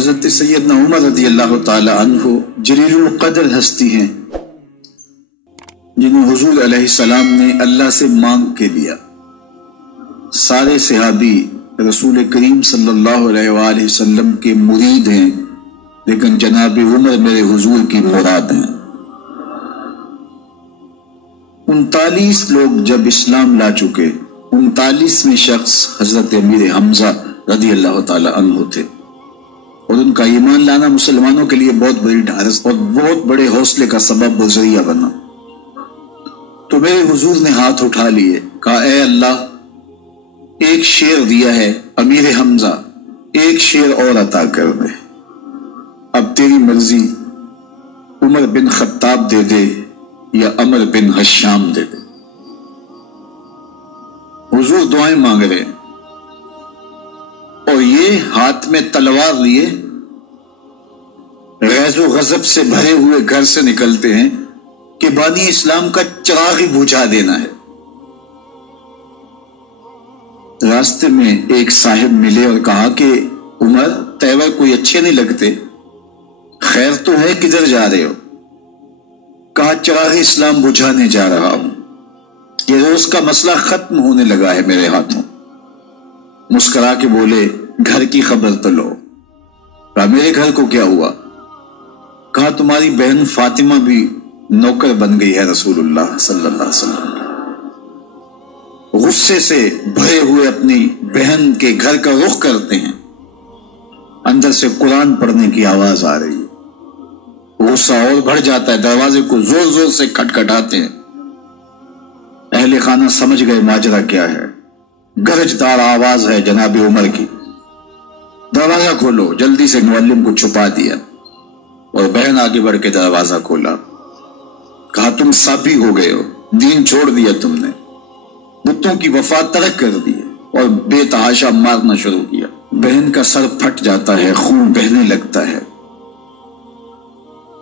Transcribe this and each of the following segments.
حضرت سیدنا عمر رضی اللہ تعالی عنہ جلیل القدر ہستی ہیں جنہیں حضور علیہ السلام نے اللہ سے مانگ کے دیا۔ سارے صحابی رسول کریم صلی اللہ علیہ وآلہ وسلم کے مرید ہیں، لیکن جناب عمر میرے حضور کی مراد ہیں۔ 39 لوگ جب اسلام لا چکے، 39ویں شخص حضرت امیر حمزہ رضی اللہ تعالی عنہ تھے، اور ان کا ایمان لانا مسلمانوں کے لیے بہت بڑی ڈھارس اور بہت بڑے حوصلے کا سبب و ذریعہ بنا۔ تو میرے حضور نے ہاتھ اٹھا لیے، کہا اے اللہ، ایک شیر دیا ہے امیر حمزہ، ایک شیر اور عطا کر دے، اب تیری مرضی، عمر بن خطاب دے دے یا عمر بن حشام دے دے۔ حضور دعائیں مانگ رہے ہیں اور یہ ہاتھ میں تلوار لیے غیظ و غضب سے بھرے ہوئے گھر سے نکلتے ہیں کہ بانی اسلام کا چراغ ہی بجھا دینا ہے۔ راستے میں ایک صاحب ملے اور کہا کہ عمر، تیور کوئی اچھے نہیں لگتے، خیر تو ہے، کدھر جا رہے ہو؟ کہا چراغ اسلام بجھانے جا رہا ہوں، یہ روز کا مسئلہ ختم ہونے لگا ہے میرے ہاتھوں۔ مسکرا کے بولے گھر کی خبر تو لو۔ کہا میرے گھر کو کیا ہوا؟ کہا تمہاری بہن فاطمہ بھی نوکر بن گئی ہے رسول اللہ صلی اللہ علیہ وسلم۔ غصے سے بھرے ہوئے اپنی بہن کے گھر کا رخ کرتے ہیں، اندر سے قرآن پڑھنے کی آواز آ رہی ہے، غصہ اور بڑھ جاتا ہے، دروازے کو زور زور سے کھٹکھٹاتے ہیں۔ اہل خانہ سمجھ گئے ماجرا کیا ہے، گرجدار آواز ہے جناب عمر کی، دروازہ کھولو۔ جلدی سے معلم کو چھپا دیا اور بہن آگے بڑھ کے دروازہ کھولا۔ کہا تم صابی ہو گئے ہو، دین چھوڑ دیا تم نے، بتوں کی وفا ترک کر دی اور بے تحاشا مارنا شروع کیا۔ بہن کا سر پھٹ جاتا ہے، خون بہنے لگتا ہے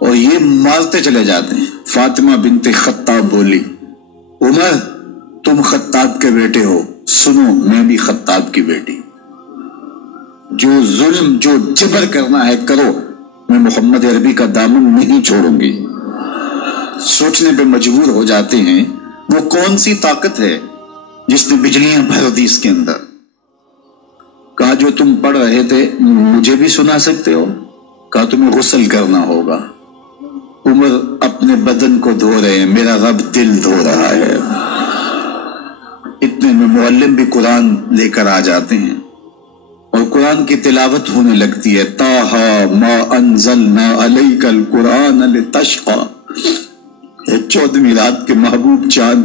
اور یہ مارتے چلے جاتے ہیں۔ فاطمہ بنت خطاب بولی عمر تم خطاب کے بیٹے ہو، سنو میں بھی خطاب کی بیٹی، جو ظلم جو جبر کرنا ہے کرو، میں محمد عربی کا دامن نہیں چھوڑوں گی۔ سوچنے پہ مجبور ہو جاتے ہیں وہ کون سی طاقت ہے جس نے بجلیاں بھر دی اس کے اندر۔ کہا جو تم پڑھ رہے تھے مجھے بھی سنا سکتے ہو؟ کہا تمہیں غسل کرنا ہوگا۔ عمر اپنے بدن کو دھو رہے ہیں، میرا رب دل دھو رہا ہے۔ اتنے میں معلم بھی قرآن لے کر آ جاتے ہیں اور قرآن کی تلاوت ہونے لگتی ہے۔ طٰہٰ ما انزلنا علیک القرآن لتشقیٰ، 14ویں رات کے محبوب چاند،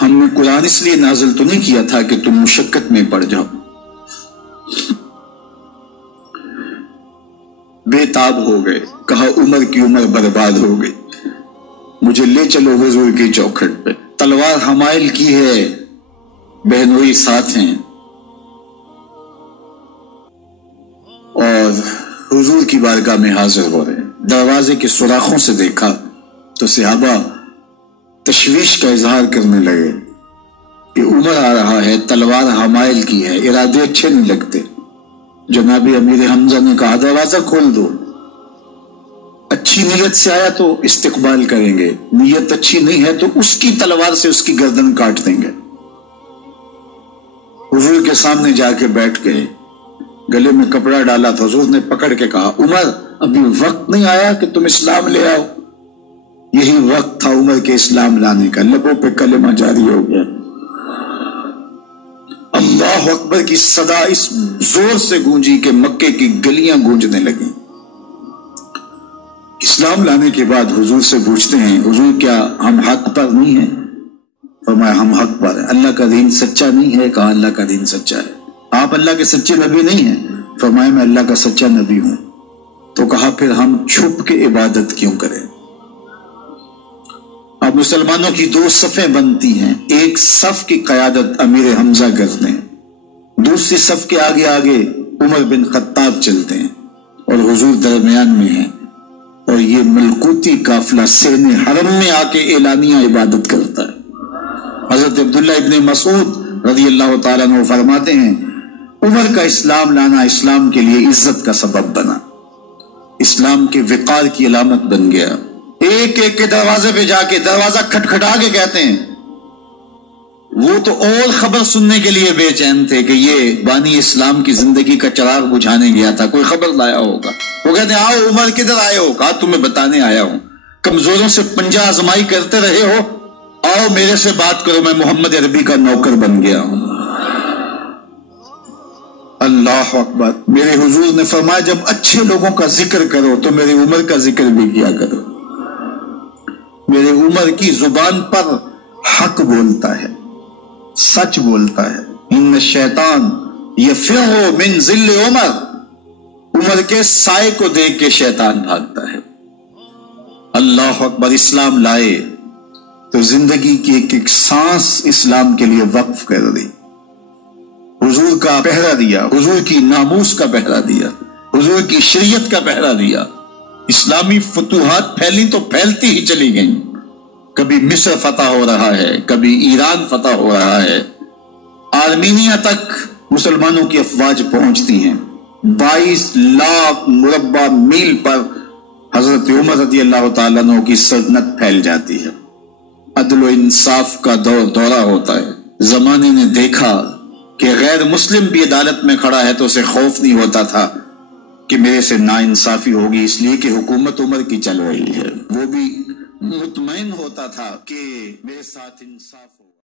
ہم نے قرآن اس لیے نازل تو نہیں کیا تھا کہ تم مشقت میں پڑ جاؤ۔ بے تاب ہو گئے، کہا عمر کی عمر برباد ہو گئی، مجھے لے چلو حضور کی چوکھٹ پہ، تلوار حمائل کی ہے، بہنوئی ساتھ ہیں۔ اور حضور کی بارگاہ میں حاضر ہو رہے ہیں، دروازے کے سوراخوں سے دیکھا تو صحابہ تشویش کا اظہار کرنے لگے کہ عمر آ رہا ہے، تلوار حمائل کی ہے، ارادے اچھے نہیں لگتے۔ جناب امیر حمزہ نے کہا دروازہ کھول دو، اچھی نیت سے آیا تو استقبال کریں گے، نیت اچھی نہیں ہے تو اس کی تلوار سے اس کی گردن کاٹ دیں گے۔ حضور کے سامنے جا کے بیٹھ گئے، گلے میں کپڑا ڈالا تو حضور نے پکڑ کے کہا عمر ابھی وقت نہیں آیا کہ تم اسلام لے آؤ۔ یہی وقت تھا عمر کے اسلام لانے کا، لبوں پہ کلمہ جاری ہو گیا۔ اللہ اکبر کی صدا اس زور سے گونجی کہ مکے کی گلیاں گونجنے لگیں۔ اسلام لانے کے بعد حضور سے پوچھتے ہیں حضور کیا ہم حق پر نہیں ہیں؟ فرمایا ہم حق پر ہیں۔ اللہ کا دین سچا نہیں ہے؟ کہا اللہ کا دین سچا ہے۔ آپ اللہ کے سچے نبی نہیں ہیں؟ فرمایا میں اللہ کا سچا نبی ہوں۔ تو کہا پھر ہم چھپ کے عبادت کیوں کریں؟ اب مسلمانوں کی 2 صفیں بنتی ہیں، ایک صف کی قیادت امیر حمزہ کرتے ہیں، دوسری صف کے آگے آگے عمر بن خطاب چلتے ہیں اور حضور درمیان میں ہیں، اور یہ ملکوتی قافلہ سین حرم میں آ کے اعلانیہ عبادت کرتا ہے۔ حضرت عبداللہ ابن مسعود رضی اللہ تعالیٰ عنہ فرماتے ہیں عمر کا اسلام لانا اسلام کے لیے عزت کا سبب بنا، اسلام کے وقار کی علامت بن گیا۔ ایک ایک کے دروازے پہ جا کے دروازہ کھٹکھٹا کے کہتے ہیں، وہ تو اور خبر سننے کے لیے بے چین تھے کہ یہ بانی اسلام کی زندگی کا چراغ بجھانے گیا تھا، کوئی خبر لایا ہوگا۔ وہ کہتے ہیں آؤ عمر کدھر آئے ہو؟ کہا تمہیں بتانے آیا ہوں، کمزوروں سے پنجہ آزمائی کرتے رہے ہو، آؤ میرے سے بات کرو، میں محمد عربی کا نوکر بن گیا ہوں۔ اللہ اکبر۔ میرے حضور نے فرمایا جب اچھے لوگوں کا ذکر کرو تو میرے عمر کا ذکر بھی کیا کرو۔ میرے عمر کی زبان پر حق بولتا ہے، سچ بولتا ہے۔ ان الشیطان یفر من ظل عمر، عمر کے سائے کو دیکھ کے شیطان بھاگتا ہے۔ اللہ اکبر۔ اسلام لائے تو زندگی کی ایک ایک سانس اسلام کے لیے وقف کر دی، حضور کا پہرا دیا، حضور کی ناموس کا پہرا دیا، حضور کی شریعت کا پہرا دیا۔ اسلامی فتوحات پھیلی تو پھیلتی ہی چلی گئیں، کبھی مصر فتح ہو رہا ہے، کبھی ایران فتح ہو رہا ہے، آرمینیا تک مسلمانوں کی افواج پہنچتی ہیں۔ 22 لاکھ مربع میل پر حضرت عمر رضی اللہ تعالیٰ عنہ کی سلطنت پھیل جاتی ہے۔ عدل و انصاف کا دورہ ہوتا ہے۔ زمانے نے دیکھا کہ غیر مسلم بھی عدالت میں کھڑا ہے تو اسے خوف نہیں ہوتا تھا کہ میرے سے ناانصافی ہوگی، اس لیے کہ حکومت عمر کی چل رہی ہے۔ وہ بھی مطمئن ہوتا تھا کہ میرے ساتھ انصاف ہوگا۔